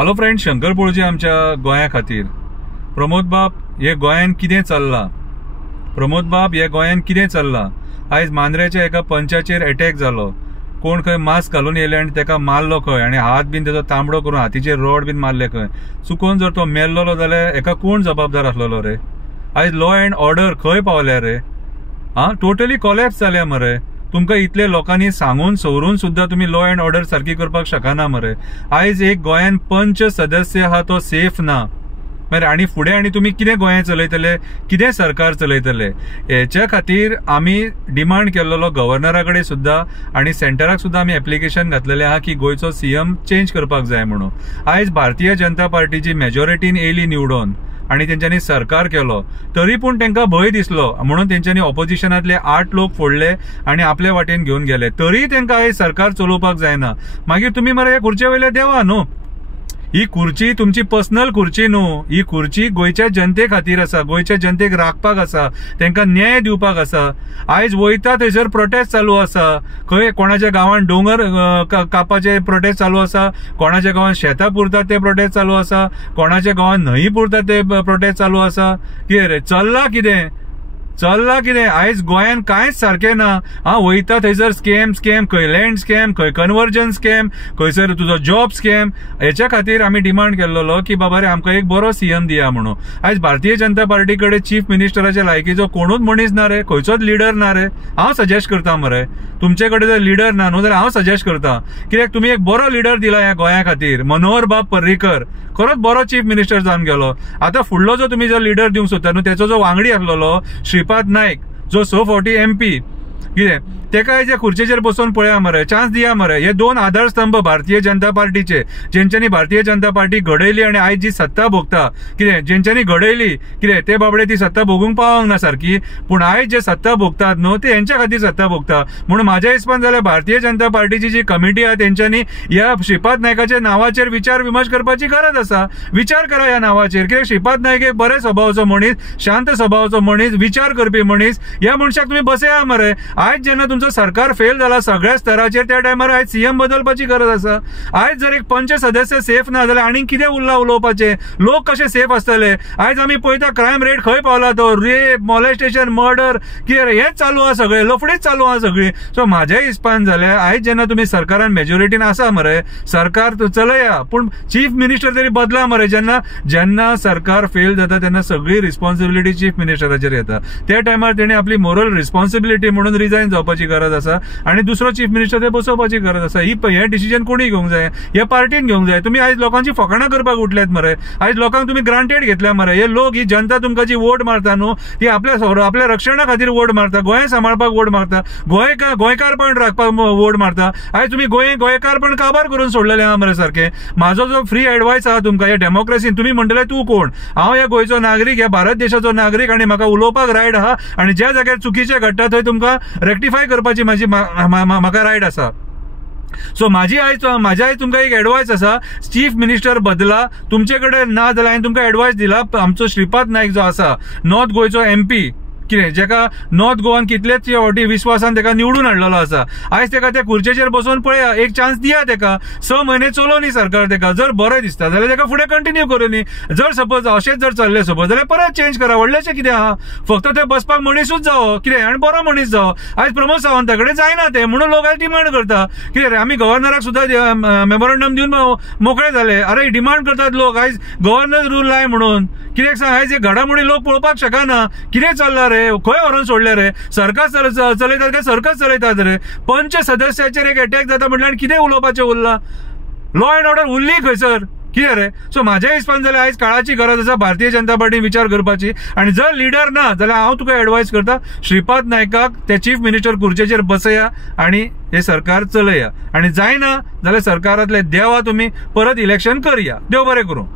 Hello friend, Shankar पोळजे आमच्या गोंया खातीर. प्रमोद बाब, हे गोंयान कितें चल्लां? प्रमोद बाब, हे गोंयान कितें चल्लां? आयज मांद्रेच्या एका पंचाचेर अटॅक जालो. कोण खंय मास्क घालून येयले आनी तेका मारलो खंय, आनी हात बीन तेजो तांबडो करून हातीचेर रॉड बीन मारले खंय. चुकून जर तो मेल्लो जाल्यार हेका कोण जबाबदार आसलेलो रे? आयज लॉ अँड ऑर्डर खंय पावल्या रे? टोटली कॉलॅप्स जाल्या मरे. तुमकां इतले लोकांनी सांगून सवरून सुद्धा तुम्ही लॉ अँड ऑर्डर सारखी करपाक शकना मरे. आयज एक गोंयान पंच सदस्य आहा तो सेफ ना मरे. आणि फुडें आनी तुमी कितें गोंय चलयतले, कितें सरकार चलयतले? हेच्या खातीर आमी डिमांड केल्लो गव्हर्नरा कडेन सुद्धा आनी सेंटराक सुद्धा आमी एप्लिकेशन घातलेलें आहा की गोंयचो सीएम चेंज करपाक जाय म्हणून. आयज भारतीय जनता पार्टीची मेजॉरिटीन येयली निवडून आणि त्यांच्यानी सरकार केलो, तरी पण त्यांना भय दिसलो म्हणून त्यांच्यानी ऑपोजिशनातले 8 लोक फोडले आणि आपल्या वाटेन घेऊन गेले. तरी त्यांना हे सरकार चलोवपाक जायना. मागीर तुम्ही मरे ह्या खुर्चे वयले देवा न्हू. ही खुर्ची तुमची पर्सनल खुर्ची न्हू. ही खुर्ची गोंयच्या जनते खातीर आसा, गोंयच्या जनतेक राखपाक आसा, त्यांना न्याय दिवपाक आसा. आयज वयता थंयसर प्रोटेस्ट चालू आसा. खंय कोणाच्या गांवांत डोंगर कापपाचे प्रोटेस्ट चालू आसा, कोणाच्या गांवांत शेतां पुरतात ते प्रोटेस्ट चालू आसा, कोणाच्या गांवांत न्हंय पुरतात ते प्रोटेस्ट चालू आसा. कितें रे चल्ला कितें? आयज गोंयान कांयच सारखें ना. वयता थंयसर स्कॅम, खंय लँड स्कॅम, खंय कन्वर्जन स्कॅम, खंयसर तुजो जॉब स्कॅम. हेच्या खातीर आमी डिमांड केल्लो की बाबा रे आमकां एक बरो सीएम दिया म्हणून. आयज भारतीय जनता पार्टी कडेन चीफ मिनिस्टराच्या लायकीचो कोणूच मनीस ना रे, खंयचोच लिडर ना रे. हांव सजेस्ट करता मरे, तुमचे कडेन जर लिडर ना न्हू जाल्यार हांव सजेस्ट करता, कित्याक तुमी एक बरो लिडर दिला ह्या गोंया खातीर. मनोहर बाब पर्रीकर खरोच बरो चीफ मिनिस्टर जावन गेलो. आता फुडलो जो तुम्ही जर लिडर दिवंक सोदता न्हू, तेचो जो वांगडी आसलेलो श्रीपाद नायक, जो 6 फावटी MP, कितें तेका हेच्या खुर्चेचेर बसून पळया मरे, चान्स दिया मरे. हे 2 आधारस्तंभ भारतीय जनता पार्टीचे, जेंच्यांनी भारतीय जनता पार्टी घडयली आणि आयज जी सत्ता भोगता, कितें जेंच्यांनी घडयली, कितें ते बाबडे ती सत्ता भोगूंक पावंक ना सारखी. पूण आयज जे सत्ता भोगतात न्हू ते हेंच्या खातीर सत्ता भोगता. म्हणून म्हाज्या हिसपान जाल्यार भारतीय जनता पार्टीची जी कमिटी आहा तेंच्यांनी ह्या श्रीपाद नायकाच्या नावाचेर विचार विमर्श करपाची गरज आसा. विचार करा ह्या नावाचेर, कित्याक श्रीपाद नायक एक बरे स्वभावाचो मनीस, शांत स्वभावाचो मनीस, विचार करपी मनीस. ह्या मनशाक तुम्ही बसया मरे. आयज जेन्ना सरकार फेल झाला सगळ्या स्तराचेर, त्या टायमार आयज सीएम बदलपाची गरज आसा. आयज जर एक पंच सदस्य सेफ ना जाल्यार आनी कितें उरला उलोवपाचे? लोक कशे सेफ आसतले? आयज आमी पळयता क्रायम रेट खंय पावला तो, रेप, मॉलेस्टेशन, मर्डर, कितें हेच चालू आहा, सगळे लफडीच चालू आहा सगळी. सो म्हाज्या हिसपान जाल्यार आयज जेन्ना तुम्ही सरकारान मेजॉरिटीन आसा मरे, सरकार चलया, पूण चीफ मिनिस्टर तरी बदला मरे. जेन्ना सरकार फेल जाता तेन्ना सगळी रिस्पॉन्सिबिलिटी चीफ मिनिस्टराचेर येता. त्या टायमार तेणी आपली मोरल रिस्पॉन्सिबिलिटी म्हणून रिजायन जावपाची गरज आसा आणि दुसरो चीफ मिनिस्टर ते बसोवपाची गरज आसा. हे डिसिजन कोणी घेवंक जाय? हे पार्टीन घेवंक जाय. तुम्ही आयज लोकांची फकाणां करपाक उठल्यात मरे. आयज लोकांक तुम्ही ग्रांटेड घेतल्या मरे. हे लोक, ही जनता तुमकां जी वोट मारता न्हू, ती आपल्या रक्षणा खातीर वोट मारता, गोंय सांबाळपाक वोट मारता, गोंयकारपण राखपाक वोट मारता. आयज तुम्ही गोंयकारपण काबार करून सोडलेले आहा मरे सारखे. म्हाजो जो फ्री एडवायस आहा तुमकां ह्या डेमोक्रेसीन, तुम्ही म्हणटले तू कोण? हांव ह्या गोंयचो नागरीक, ह्या भारत देशाचो नागरीक, आणि म्हाका उलोवपाक रायट आहा. आणि ज्या जाग्यार चुकीचे घडटा थंय तुमकां रेक्टिफाय करपाची म्हाका रायट आसा. सो म्हाज्या आयज तुमकां एक एडवायस आसा, चीफ मिनिस्टर बदला. तुमचे कडेन ना जाल्यार हांवें तुमकां एडवायस दिला. आमचो श्रीपाद नायक जो आसा, नॉर्थ गोंयचो MP, कितें जेका नॉर्थ गोवान कितलेच फावटी विश्वासान तेका निवडून हाडलेलो आसा, आयज तेका त्या खुर्चेचेर बसून पळया, एक चान्स दिया तेका. 6 म्हयने चलोवनी सरकार तेका. जर बरें दिसता जाल्यार तेका फुडें कंटिन्यू करुनी. जर सपोज अशेंच जर चल्ले सपोज जाल्यार परत चेंज करा. व्हडलेशें कितें आहा, फक्त ते बसपाक मनीसूच जावो, कितें आनी बरो मनीस जावो. आयज प्रमोद सावंता कडेन जायना ते, म्हणून लोक आयज डिमांड करता. कितें रे, आमी गव्हर्नराक सुद्धा मेमोरंडम दिवन मोकळे जाले. अरे डिमांड करतात लोक आयज गव्हर्नर रूल लाय म्हणून. कित्याक सांग, आयज घडामोडी लोक पळोवपाक शकना. कितें चल्ला रे, खंय व्हरून सोडले रे? सरकार चलयतात काय सरकार चलयतात रे? पंच सदस्याचेर एक अटॅक जाता म्हटल्यार कितें उलोवपाचें उरला? लॉ अँड ऑर्डर उरली खंयसर? कितें रे? सो म्हाज्या हिसपान जाल्यार आयज काळाची गरज आसा भारतीय जनता पार्टीन विचार करपाची. आणि जर लिडर ना जाल्यार हांव तुका एडवायस करता, श्रीपाद नायकाक ते चीफ मिनिस्टर खुर्चेचेर बसया आणि हे सरकार चलया. आणि जायना जाल्यार सरकारांतले देवा, तुम्ही परत इलेक्शन करया. देव बरें करूं.